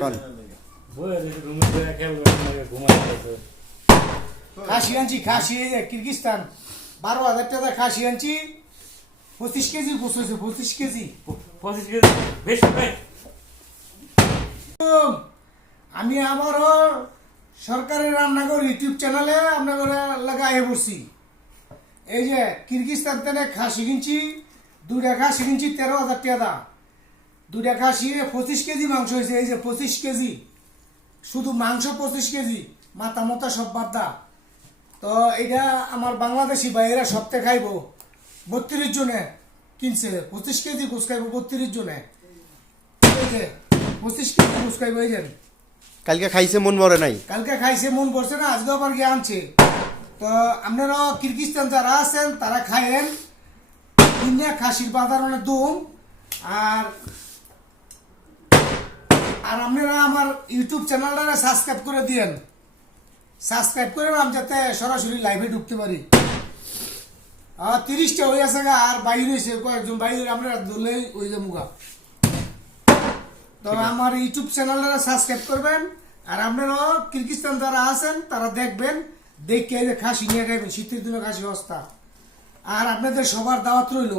কোন খাসি আনছি, খাসি কিরগিস্তান 12,000 টাকা খাসি আনছি। 25 কেজি গোস হয়েছে, 25 কেজি। 25 কেজি বেশি ভাই। আমি আমারও সরকারের রান্নাঘর ইউটিউব চ্যানেলে আপনাদের লাগাই পড়ছি। এই যে কিরগিস্তান থেকে খাসি কিনছি, 2টা খাসি কিনছি 13,000 টাকা। 2টা খাসি 25 কেজি মাংস হয়েছে। এই যে 25 কেজি, শুধু মাংস 25 কেজি, মাথা মতা সব বাদা। তো এটা আমার বাংলাদেশি ভাইয়েরা সপ্তাহে খাইব। 32 জনে কিনছে, 25 কেজি গোস খাইব 32 জনে। এই যে 25 কেজি গোস খাইব। এই যে কালকে খাইছে মন মরে নাই। কালকে খাইছে মন পড়ছে না, আজকে আবার গিয়ে আনছে। তো আপনারা কিরগিস্তান যারা আছেন তারা খায়েন। দুনিয়া খাসির বাজার অনেক দুম। আর আর আপনারা আমার ইউটিউব চ্যানেলটা সাবস্ক্রাইব করে দিয়েন। সাবস্ক্রাইব করে আমি যাতে সরাসরি লাইভে ঢুকতে পারি। 30টা হয়ে আছে গা, আর বাইরে হয়েছে কয়েকজন বাইরে, আপনারা ধরলেই ওই যে মুগা। তো আমার ইউটিউব চ্যানেলটা সাবস্ক্রাইব করবেন। আর আপনারাও কিরগিস্তান যারা আছেন তারা দেখবেন, দেখে খাসি নিয়ে খাইবেন। শীতের দিনে খাসি সস্তা। আর আপনাদের সবার দাওয়াত রইল।